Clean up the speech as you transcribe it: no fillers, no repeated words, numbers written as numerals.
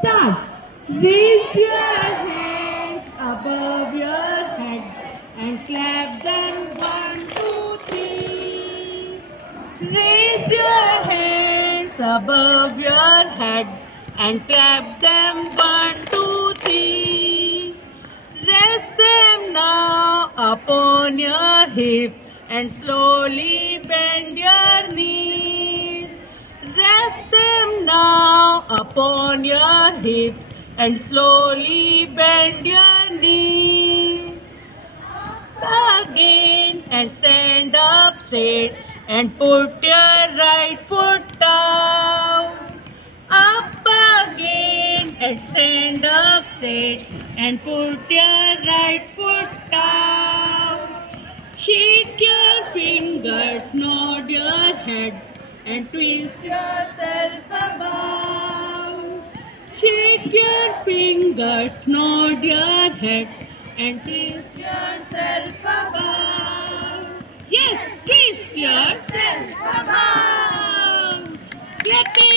Start. Raise your hands above your head and clap them. One, two, three. Raise your hands above your head and clap them. One, two, three. Rest them now upon your hips and slowly bend your knees. Rest them now upon your hips and slowly bend your knees. Again and stand up straight and put your right foot down. Up again and stand up straight and put your right foot down. Shake your fingers, nod your head and twist yourself about. Shake your fingers, nod your head and twist yourself about. Yes, twist yourself about. Clap it.